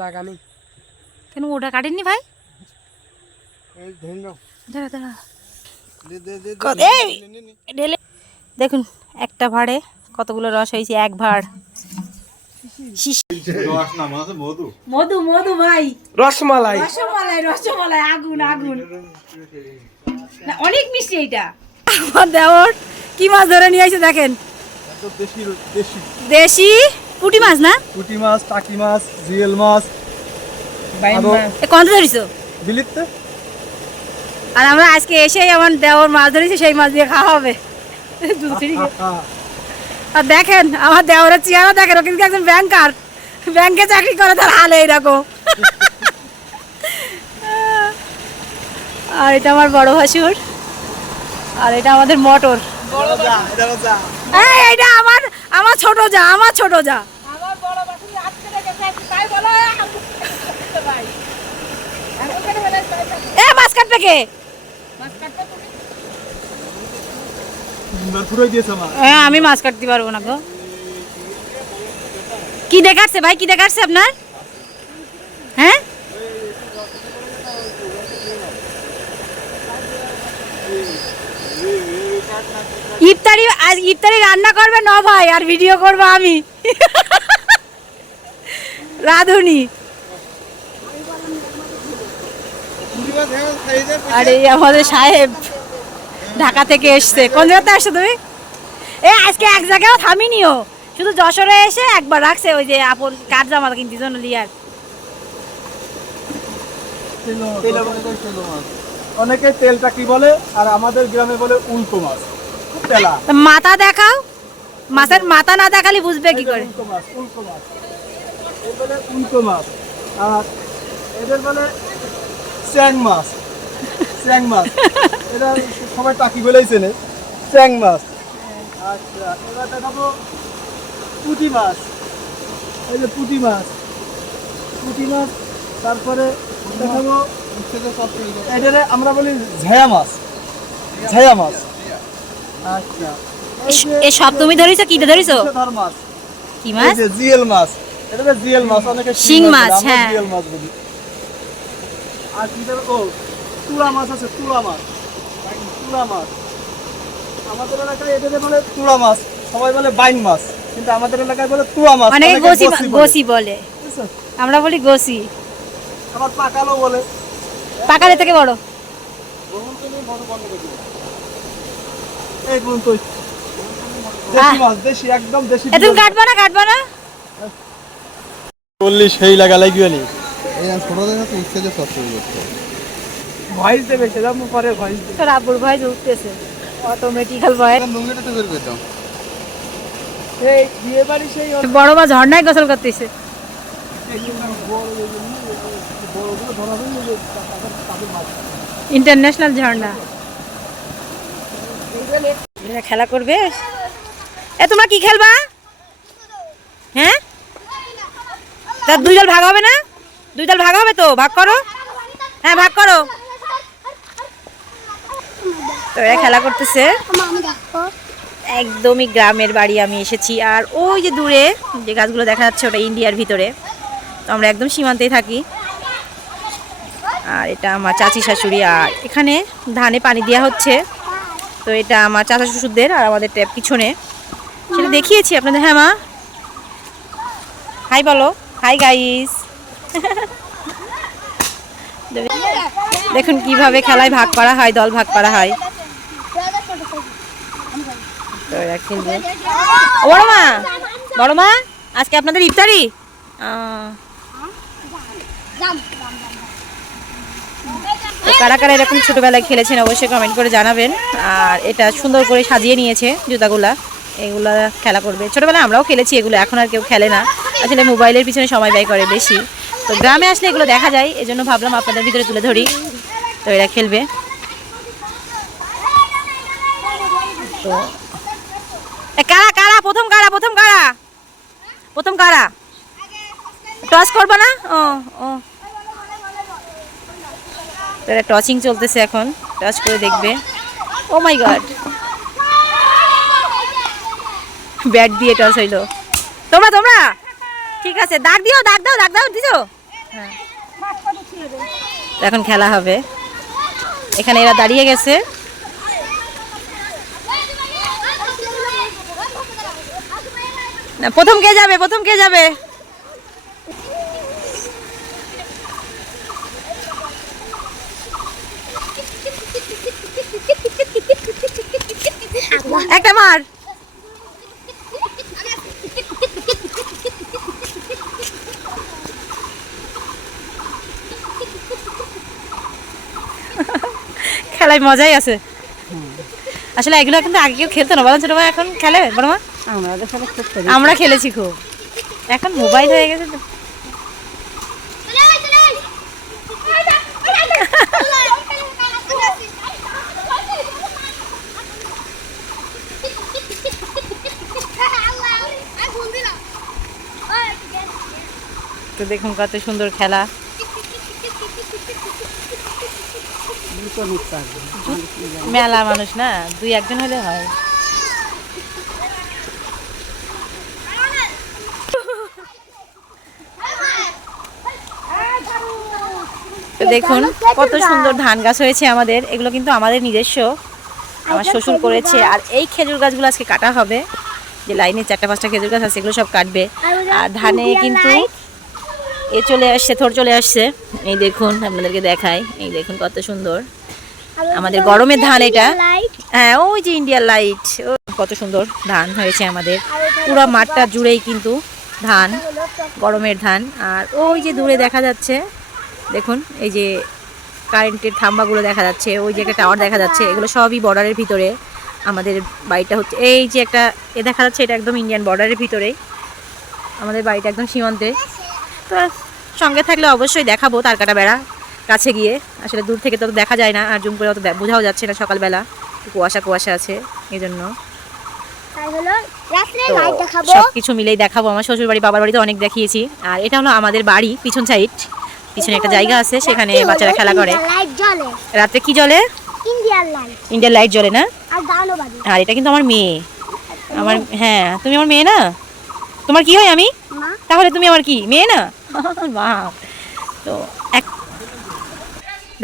জায়গা নেই কেন ওটা কাটেননি ভাই? দেখুন একটা ভাড়ে কতগুলো রস হয়েছে এক ভাড়। মধু মধু ভাই। রসমালাই। রসমালাই রসমালাই আগুন আগুন। অনেক মিষ্টি এইটা। আমার দেওর কি মাছ ধরে নিয়ে আসছে দেখেন? দেশি দেশি দেশি? পুঁটি মাছ না? পুঁটি মাছ টাকি মাছ জিয়েল মাছ। এ কত ধরিস বিলিতে আর আমরা আজকে এসেই আমার দেওর মাছ ধরেছি সেই মাছ দিয়ে খাওয়া হবে। আর দেখেন আমার দেওরের চেহারা দেখেন কিন্তু একজন ব্যাংকার। ব্যাংকে চাকরি করে তার হালে এইরকম। আর এটা আমার বড় ভাসুর। আর এটা আমাদের মটর। এই এটা আমার আমার ছোট যা আমার ছোট যা এ মাছ কাটবে কে হ্যাঁ আমি মাছ কাটতে পারব না গো। কি দেখাচ্ছে ভাই? কি দেখাচ্ছে আপনার? হ্যাঁ? ইফতারি আজ ইফতারি রান্না করবে ন ভাই আর ভিডিও করব আমি। রাধুনি। আর এই আমাদের সাহেব ঢাকা থেকে এসছে। কোন জায়গাতে আসছো তুমি? এ আজকে এক জায়গায় থামিনিও। শুধু যশোরে এসে একবার রাখছে ওই যে আপন কাঠ জামা কিনতে জন্য লিয়ার। অনেকে তেলটা কি বলে আর আমাদের গ্রামে বলে উল্টো মাছ। মাথা দেখাও। মাছের মাথা না দেখালে বুঝবে কি করে? উল্টো মাছ উল্টো মাছ। এদের বলে চ্যাং মাছ। চ্যাং মাছ। এটা সবাই টাকি বলেই চেনে। চ্যাং মাছ। আচ্ছা এবার দেখাবো পুঁটি মাছ। এই যে পুঁটি মাছ। পুঁটি মাছ তারপরে দেখাবো এটারে আমরা বলি ঝায়া মাছ। ঝায়া মাছ। আচ্ছা এই সব তুমি ধরিছো কি ধরিছো? মাছ। কি মাছ? জিএল মাছ। এটা তো জিএল মাছ অনেকে শিং মাছ, হ্যাঁ। জিএল মাছ বলি। আর কি ও তুলা মাছ আছে তুলা মাছ। তুলা মাছ। আমাদের এলাকায় এটাকে বলে তুলা মাছ সবাই বলে বাইন মাছ কিন্তু আমাদের এলাকায় বলে তুলা মাছ অনেকে অনেকে গোসি। গোসি বলে? আমরা বলি গোসি। আবার পাকালো বলে। পাকালে থেকে বড়। এই বলুন তো দেশি মাছ দেশি একদম দেশি এ তুমি কাটবা না কাটবা না? বললি সেই লাগা লাগি করতে ভয়েস দেবে পরে ভয়েস দেবে। তোর আব্বুর ভয় উঠতেছে। অটোমেটিক্যাল ভয় লুঙ্গিটা তো বের পেতাম এই বিয়ে বাড়ি সেই বড় মা ঝর্ণায় গোসল করতেছে। ইন্টারন্যাশনাল ঝর্ণা। খেলা করবে? এ তোমরা কি খেলবা? হ্যাঁ? তা দুই দল ভাগ হবে না? দুই দল ভাগ হবে তো? ভাগ করো। হ্যাঁ ভাগ করো। তো এরা খেলা করতেছে। একদমই গ্রামের বাড়ি আমি এসেছি। আর ওই যে দূরে যে গাছগুলো দেখা যাচ্ছে, ওটা ইন্ডিয়ার ভিতরে। তো আমরা একদম সীমান্তেই থাকি। আর এটা আমার চাচি শাশুড়ি। আর এখানে ধানে পানি দেওয়া হচ্ছে। তো এটা আমার চাচা শ্বশুরদের আর আমাদের ট্যাপ পিছনে। সেটা দেখিয়েছি আপনাদের। হ্যাঁ মা। হাই বলো। Hi, guys. দেখুন কীভাবে খেলায় ভাগ করা হয়, দল ভাগ করা হয়। বড় মা বড় মা, আজকে আপনাদের ইফতারি? কারা কারা এরকম ছোটবেলায় খেলেছেন অবশ্যই কমেন্ট করে জানাবেন। আর এটা সুন্দর করে সাজিয়ে নিয়েছে জুতাগুলা। এগুলা খেলা করবে। ছোটবেলায় আমরাও খেলেছি এগুলো, এখন আর কেউ খেলে না। আসলে মোবাইলের পিছনে সময় ব্যয় করে বেশি। তো গ্রামে আসলে এগুলো দেখা যায় এই জন্য ভাবলাম আপনাদের ভিতরে তুলে ধরি। তো এরা খেলবে। তো কারা কারা? প্রথম কারা প্রথম কারা? প্রথম কারা? টস করবে না? ও ও। তারা টচিং চলতেছে এখন। টচ করে দেখবে। ও মাই গড ব্যাট দিয়ে টস হইল। তোমরা তোমরা? ঠিক আছে, দাগ দিও, দাগ দাও দাগ দাও, দিছো? তো এখন খেলা হবে। এখানে এরা দাঁড়িয়ে গেছে। না, প্রথম কে যাবে? প্রথম কে যাবে? একটা মার। খেলায় মজাই আছে। আসলে এগুলো কিন্তু আগে কেউ খেলতো না বলেন ছোট ভাই এখন খেলে? বড় মা? আমরা তো সবাই খুব করি আমরা খেলেছি খুব। এখন মোবাইল হয়ে গেছে তো। তো দেখুন কত সুন্দর খেলা। দুটো নিতে পারবে মেলা মানুষ না দুই একজন হলে হয়। তো দেখুন কত সুন্দর ধান গাছ হয়েছে আমাদের। এগুলো কিন্তু আমাদের নিজস্ব। আমার শ্বশুর করেছে। আর এই খেজুর গাছগুলো আজকে কাটা হবে। যে লাইনে চারটা পাঁচটা খেজুর গাছ আছে এগুলো সব কাটবে। আর ধানে কিন্তু এ চলে আসছে থর চলে আসছে। এই দেখুন আপনাদেরকে দেখাই। এই দেখুন কত সুন্দর। আমাদের গরমের ধান এটা। হ্যাঁ ওই যে ইন্ডিয়ার লাইট কত সুন্দর ধান হয়েছে আমাদের। পুরো মাঠটা জুড়েই কিন্তু ধান গরমের ধান। আর ওই যে দূরে দেখা যাচ্ছে দেখুন এই যে কারেন্টের থাম্বাগুলো দেখা যাচ্ছে ওই যে একটা টাওয়ার দেখা যাচ্ছে এগুলো সবই বর্ডারের ভিতরে। আমাদের বাড়িটা হচ্ছে এই যে একটা এ দেখা যাচ্ছে এটা একদম ইন্ডিয়ান বর্ডারের ভিতরেই। আমাদের বাড়িটা একদম সীমান্তে। তো সঙ্গে থাকলে অবশ্যই দেখাবো তার কাটা বেড়া কাছে গিয়ে। আসলে দূর থেকে তো দেখা যায় না আর জুম করে অত বোঝাও যাচ্ছে না সকালবেলা। কুয়াশা কুয়াশা আছে এই জন্য সব কিছু মিলেই দেখাবো। আমার শ্বশুর বাড়ি বাবার বাড়িতে অনেক দেখিয়েছি। আর এটা হলো আমাদের বাড়ি পিছন সাইড পিছনে একটা জায়গা আছে সেখানে বাচ্চারা খেলা করে। রাতে কি জ্বলে? ইন্ডিয়ান লাইট জ্বলে না? আর এটা কিন্তু আমার মেয়ে। আমার হ্যাঁ তুমি আমার মেয়ে না? তোমার কি হয় আমি? তাহলে তুমি আমার কি মেয়ে না? মা তো এক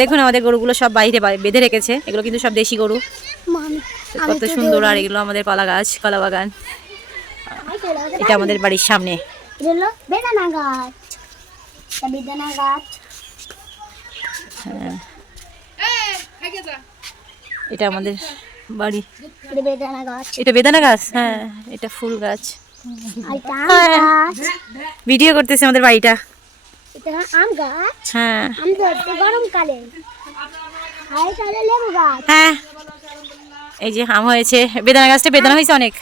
দেখুন আমাদের গরুগুলো সব বাইরে বেঁধে রেখেছে। এগুলো কিন্তু সব দেশি গরু। কত সুন্দর আর এগুলো আমাদের কলা গাছ কলা বাগান। এটা আমাদের বাড়ির সামনে। এটা বেদানা গাছ। বেদানা গাছ। এটা আমাদের বাড়ি। এটা বেদানা গাছ। এটা বেদানা গাছ? হ্যাঁ এটা ফুল গাছ। ভিডিও করতেছে আমাদের বাড়িটা। আম গাছ? হ্যাঁ। আম ধরতে গরমকালে হ্যাঁ। এই যে আম হয়েছে। বেদানা গাছটা বেদানা হয়েছে অনেক।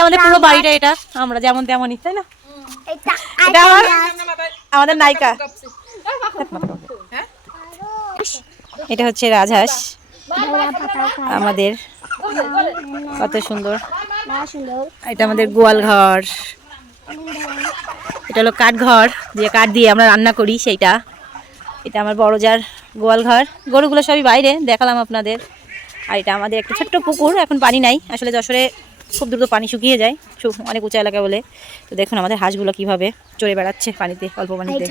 আমাদের পুরো বাড়িটা এটা। আমরা যেমন তেমনই তাই না? এটা এটা আমার আমাদের নায়িকা। এটা হচ্ছে রাজহাঁস। আমাদের। কত সুন্দর। এটা আমাদের গোয়াল ঘর। এটা হলো কাঠ ঘর যে কাঠ দিয়ে আমরা রান্না করি সেইটা। এটা আমার বড় যার গোয়াল ঘর। গরুগুলো সবই বাইরে দেখালাম আপনাদের। আর এটা আমাদের একটা ছোট্ট পুকুর এখন পানি নাই। আসলে যশোরে খুব দ্রুত পানি শুকিয়ে যায় অনেক উঁচা এলাকা বলে। তো দেখুন আমাদের হাঁসগুলো কীভাবে চড়ে বেড়াচ্ছে পানিতে অল্প পানিতে।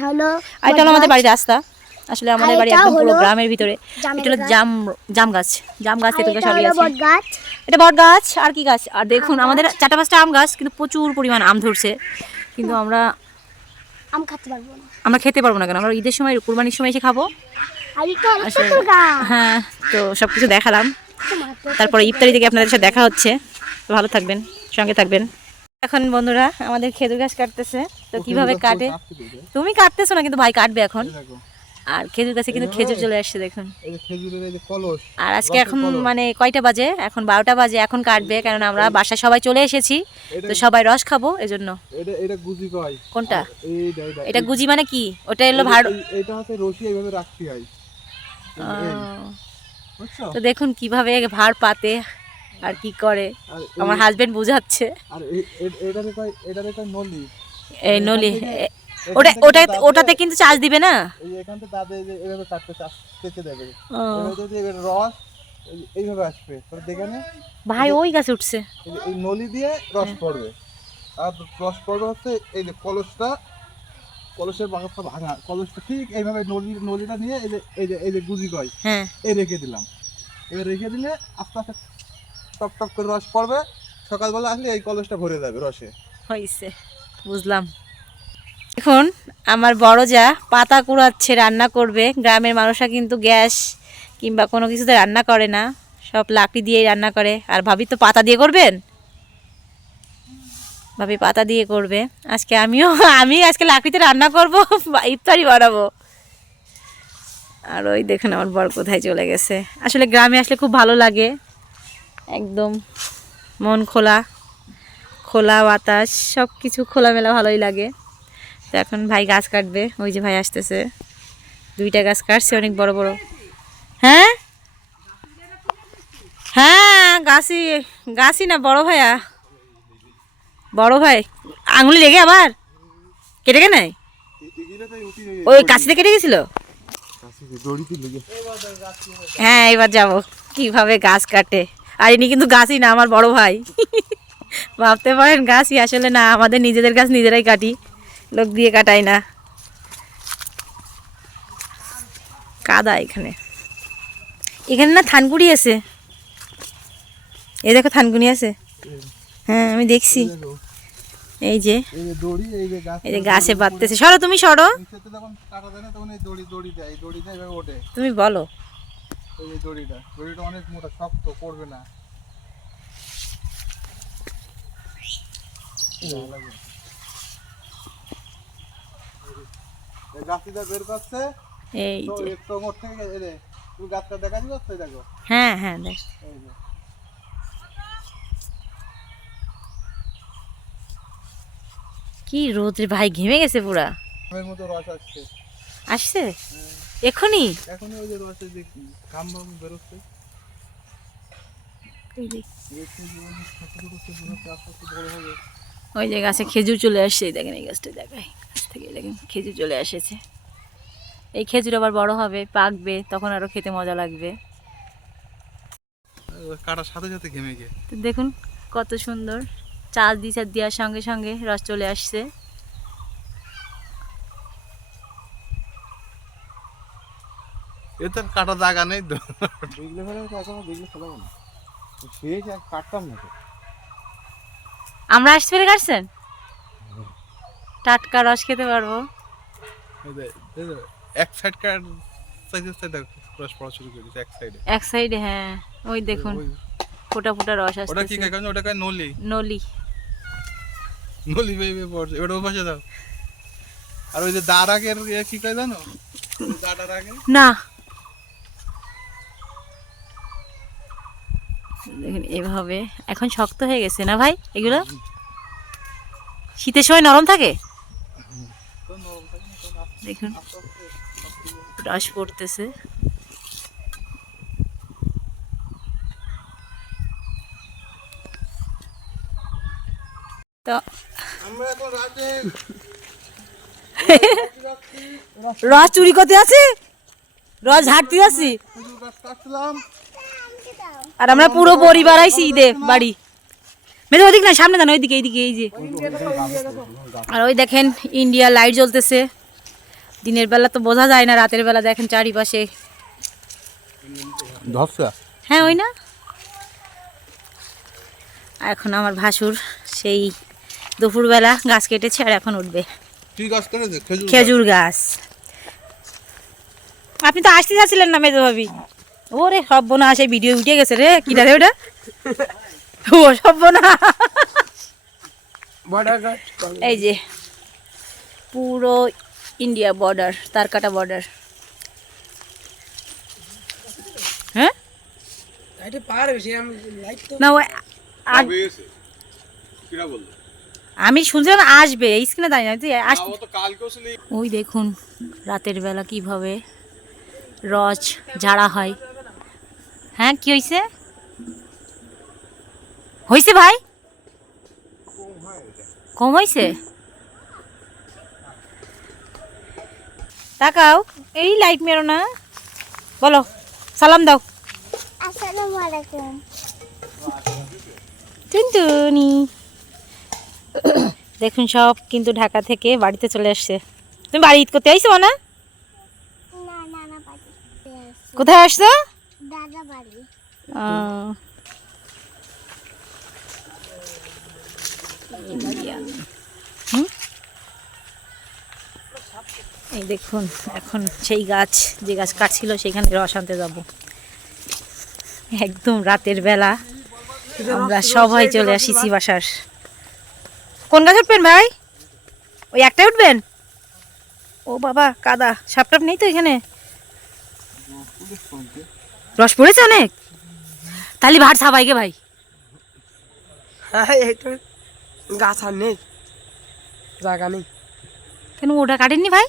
আর এটা হলো আমাদের বাড়ির রাস্তা। আসলে আমাদের বাড়ি একদম পুরো গ্রামের ভিতরে। এটা হলো জাম জাম গাছ। জাম গাছ তেঁতুল গাছ সবই আছে। এটা বট গাছ আর কি গাছ? আর দেখুন আমাদের চারটা পাঁচটা আম গাছ কিন্তু প্রচুর পরিমাণ আম ধরছে। কিন্তু আমরা আম খেতে পারব না। আমরা খেতে পারব না কেন? আমরা ঈদের সময় কুরবানির সময় এসে খাব। হ্যাঁ তো সব কিছু দেখালাম তারপরে ইফতারি থেকে আপনাদের সাথে দেখা হচ্ছে। তো ভালো থাকবেন সঙ্গে থাকবেন। এখন বন্ধুরা আমাদের খেজুর গাছ কাটতেছে। তো কীভাবে কাটে? তুমি কাটতেছো না কিন্তু ভাই কাটবে এখন। দেখো। আর খেজুর গাছে কিন্তু খেজুর চলে আসছে দেখুন। আর আজকে এখন মানে কয়টা বাজে? এখন বারোটা বাজে এখন কাটবে কারণ আমরা বাসায় সবাই চলে এসেছি তো সবাই রস খাব এজন্য। কোনটা? এটা গুজি মানে কি? ওটা এলো ভাড় এই- হচ্ছে রশি এইভাবে রাখতে হয়। তো দেখুন কীভাবে ভাড় পাতে আর কি করে। আমার হাজবেন্ড বুঝাচ্ছে। আর এই- কয় এটাতে কয় নলি? এই নলি ওটা ওটা ওটাতে কিন্তু চার্জ দিবে না? এই এখান থেকে এইভাবে কাটতে কেটে দেবে। এভাবে যদি এবার রস এইভাবে আসবে দেখে ভাই ওই গাছে উঠছে। এই নলি দিয়ে রস পড়বে। আর রস পড়বে হচ্ছে এই যে কলসটা কলসের বাগানটা ভাঙা কলসটা ঠিক এইভাবে নদী নদীটা নিয়ে এই যে এই যে এই যে গুজি কয় হ্যাঁ। এই রেখে দিলাম। এবার রেখে দিলে আস্তে আস্তে টপ টপ করে রস পড়বে। সকালবেলা আসলে এই কলসটা ভরে যাবে রসে। হয়েছে বুঝলাম। এখন আমার বড় যা পাতা কুড়াচ্ছে, রান্না করবে। গ্রামের মানুষরা কিন্তু গ্যাস কিংবা কোনো কিছুতে রান্না করে না। সব লাকড়ি দিয়েই রান্না করে। আর ভাবি তো পাতা দিয়ে করবেন? ভাবি পাতা দিয়ে করবে। আজকে আমিও, আমি আজকে লাকড়িতে রান্না করব, ইফতারি বানাবো। আর ওই দেখুন আমার বর কোথায় চলে গেছে। আসলে গ্রামে আসলে খুব ভালো লাগে। একদম মন খোলা খোলা বাতাস সব কিছু খোলামেলা ভালোই লাগে। তো এখন ভাই গাছ কাটবে। ওই যে ভাই আসতেছে। দুইটা গাছ কাটছে, অনেক বড় বড়। হ্যাঁ? হ্যাঁ গাছই গাছই না, বড় ভাইয়া। বড় ভাই। আঙুলি লেগে আবার? কেটে গে নাই? ওই কাছিতে কেটে গেছিল? হ্যাঁ এবার যাব। কীভাবে গাছ কাটে। আর ইনি কিন্তু গাছই না, আমার বড় ভাই। ভাবতে পারেন, গাছই আসলে না, আমাদের নিজেদের গাছ নিজেরাই কাটি। লোক দিয়ে কাটাই না। কাদা এখানে। এখানে না থানকুড়ি আছে। এই দেখো থানকুনি আছে। হ্যাঁ আমি দেখছি। এই যে এই যে গাছ বাঁধতেছে। সরো তুমি সরো। তুমি বলো। দড়িটা অনেক মোটা শক্ত পড়বে না এই গাছটা বের করছে। এই তো একটু মোট থেকে এই তুমি গাছটা দেখা যাচ্ছে দেখো। হ্যাঁ হ্যাঁ দেখ। কি রোদ রে ভাই ঘেমে গেছে পুরা। মতো রস আসছে। আসছে? এখনই? এখন ওই যে বেরোচ্ছে। বড় হবে ওই যে গাছে খেজুর চলে আসছে এই দেখেন এই গাছটা দেখাই গাছ থেকে দেখেন খেজুর চলে এসেছে। এই খেজুর আবার বড় হবে পাকবে তখন আরও খেতে মজা লাগবে। কাটার সাথে সাথে ঘেমে গিয়ে। তো দেখুন কত সুন্দর চাল দিচার দেওয়ার সঙ্গে সঙ্গে রস চলে আসছে। কাটা জায়গা নেই তো। বিগলে ফেলে এখনও বিগলে ফেলাবো না। কাটতাম না আমরা আসতে পেরে কাটছেন? টাটকা রস খেতে পারব। এক সাইড রস পড়া শুরু এক সাইডে এক সাইডে হ্যাঁ। ওই দেখুন ফোটা ফোটা রস ওটা কি আসছে কারণ ওটা নলি। নলি। নলি বেবে পড়ছে। ওটা ওপাশে দাও। আর ওই যে কি জানো? না। দেখুন এভাবে। এখন শক্ত হয়ে গেছে না ভাই এগুলো? শীতের সময় নরম থাকে? দেখুন। রস পড়তেছে। তো রস চুরি করতে আছে রস ঝাড়তে আছি আর আমরা পুরো পরিবার আইছি ঈদে বাড়ি। মেয়েদের ওদিক না সামনে দেন ওইদিকে এইদিকে এই যে। আর ওই দেখেন ইন্ডিয়া লাইট জ্বলতেছে। দিনের বেলা তো বোঝা যায় না রাতের বেলা দেখেন চারিপাশে। হ্যাঁ ওই না? এখন আমার ভাসুর সেই দুপুরবেলা গাছ কেটেছে আর এখন উঠবে। কি খেজুর গাছ। আপনি তো আসতে যাচ্ছিলেন না মেজো ভাবি? ওরে সব্বনাশ এই ভিডিও উঠে গেছে রে কিটা রে ওটা? ও বর্ডার এই যে পুরো ইন্ডিয়া বর্ডার তারকাটা বর্ডার। হ্যাঁ? না ওই আমি শুনছিলাম আসবে এই স্ক্রিনে দাঁড়িয়ে না তুই আস ওই দেখুন রাতের বেলা কীভাবে রস ঝাড়া হয়। হ্যাঁ কি হয়েছে হয়েছে ভাই? কম হয়েছে। তাকাও। এই লাইট মেরো না। বলো সালাম দাও। আসসালামু আলাইকুম। টুনটুনি। দেখুন সব কিন্তু ঢাকা থেকে বাড়িতে চলে আসছে। তুমি বাড়ি ঈদ করতে আইছো না কোথায় আসছো? দাদা বাড়ি। এই দেখুন এখন সেই গাছ যে গাছ কাটছিল সেখানে রস আনতে যাব। একদম রাতের বেলা আমরা সবাই চলে আসিছি বাসার। কোন গাছ উঠবেন ভাই? ওই একটাই উঠবেন? ও বাবা কাদা সাপটাপ নেই তো এখানে? রস পড়েছে অনেক? তাহলে ভার ভাট সাবাইকে ভাই। হ্যাঁ এই তো গাছ আর নেই জায়গা নেই। কেন ওটা কাটেননি ভাই?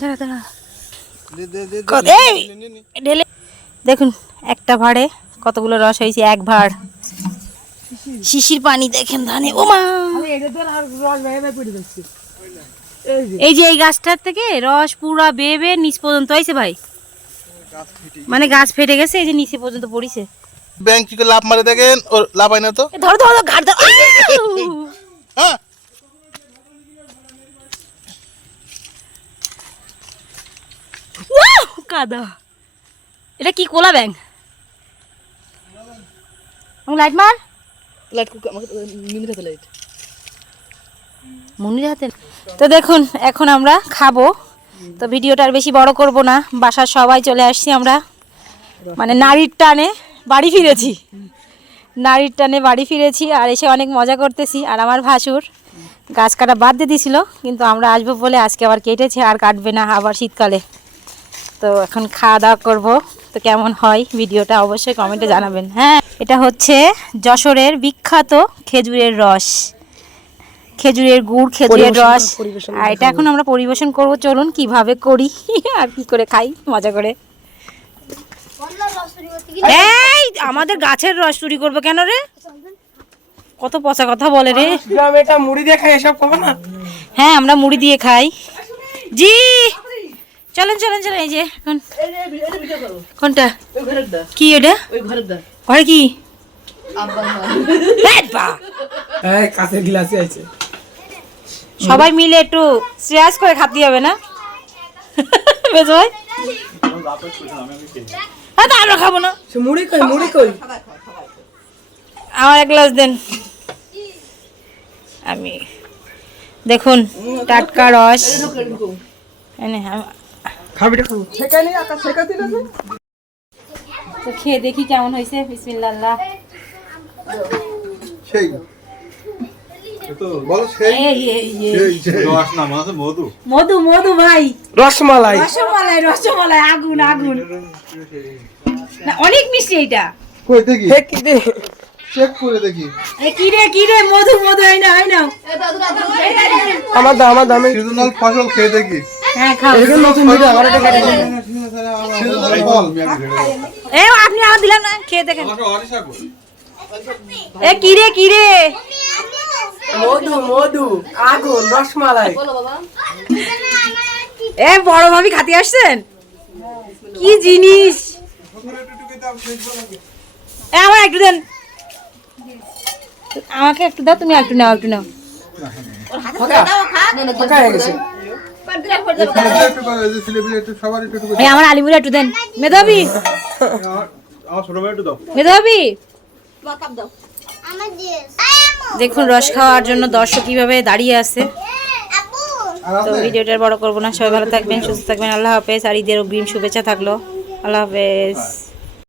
দাঁড়া দাঁড়া। ঢেলে। দেখুন একটা ভাড়ে কতগুলো রস হয়েছে এক ভাড়। শিশির পানি দেখেন ধানে। এই যে। এই গাছটার থেকে রস পুরা বেয়ে বেয়ে নিচ পর্যন্ত হয়েছে ভাই। মানে গাছ ফেটে গেছে এই যে নিচে পর্যন্ত পড়িছে। ব্যাংক কি লাভ মারে দেখেন? ও লাভ হয় না তো? ধরো ধরো ধরো, ঘাট ধরো। কাদা। এটা কি কোলা ব্যাং লাইট মার। মনির হাতে তো দেখুন এখন আমরা খাব। তো ভিডিওটা আর বেশি বড় করব না। বাসার সবাই চলে আসছি আমরা। মানে নারীর টানে বাড়ি ফিরেছি। নারীর টানে বাড়ি ফিরেছি আর এসে অনেক মজা করতেছি। আর আমার ভাসুর গাছ কাটা বাদ দিয়ে দিছিল কিন্তু আমরা আসব বলে আজকে আবার কেটেছে আর কাটবে না আবার শীতকালে। তো এখন খাওয়া দাওয়া করব। তো কেমন হয় ভিডিওটা অবশ্যই কমেন্টে জানাবেন। হ্যাঁ এটা হচ্ছে যশোরের বিখ্যাত খেজুরের রস। খেজুরের গুড় খেজুরের রস। আর এটা এখন আমরা পরিবেশন করব। চলুন কীভাবে করি আর কি করে খাই মজা করে। এই আমাদের গাছের রস চুরি করব কেন রে? কত পচা কথা বলে রে। এটা মুড়ি দিয়ে খাই এসব খাব না? হ্যাঁ আমরা মুড়ি দিয়ে খাই। জি চলেন চলেন চলেন এই যে এখন। কোনটা? কি এটা? ঘরে কি? হেট পা। হ্যাঁ কাঁচের গ্লাসে আছে। সবাই মিলে একটু শ্রেয়াস করে খাতে হবে না? বেশ ভাই। হ্যাঁ তা আমরা খাব না। মুড়ি কই মুড়ি কই? আমার এক গ্লাস দেন। আমি দেখুন টাটকা রস। এনে, আম- খাবি। আকাশ দিল তো খেয়ে দেখি কেমন হয়েছে বিসমিল্লাহ সেই। সেই। এই এই এই সেই সেই। রস না মধু। মধু মধু ভাই। রসমালাই। রসমালাই রসমালাই আগুন আগুন। না অনেক মিষ্টি এটা কই দেখি? কি দে চেক করে দেখি। এ কি রে কি রে মধু মধু না এই না। আমার দাম আমার দামে। সিজনাল ফসল খেয়ে দেখি। হ্যাঁ এ আপনি আমার দিলাম না? খেয়ে দেখেন। এ কি রে কি রে? মধু মধু আগুন রসমালাই। এ বড় ভাবি খাতে আসছেন? কি জিনিস? এ আমার একটু দেন। আমাকে একটু দাও তুমি একটু নাও একটু নাও। আমার আলিমুর একটু দেন। মেধাবি? মেধাবি? দেখুন, রস খাওয়ার জন্য দর্শক কীভাবে দাঁড়িয়ে আছে। তো ভিডিওটা বড় করব না। সবাই ভালো থাকবেন, সুস্থ থাকবেন। আল্লাহ হাফেজ। আর ঈদের অগ্রিম শুভেচ্ছা থাকল। আল্লাহ হাফেজ।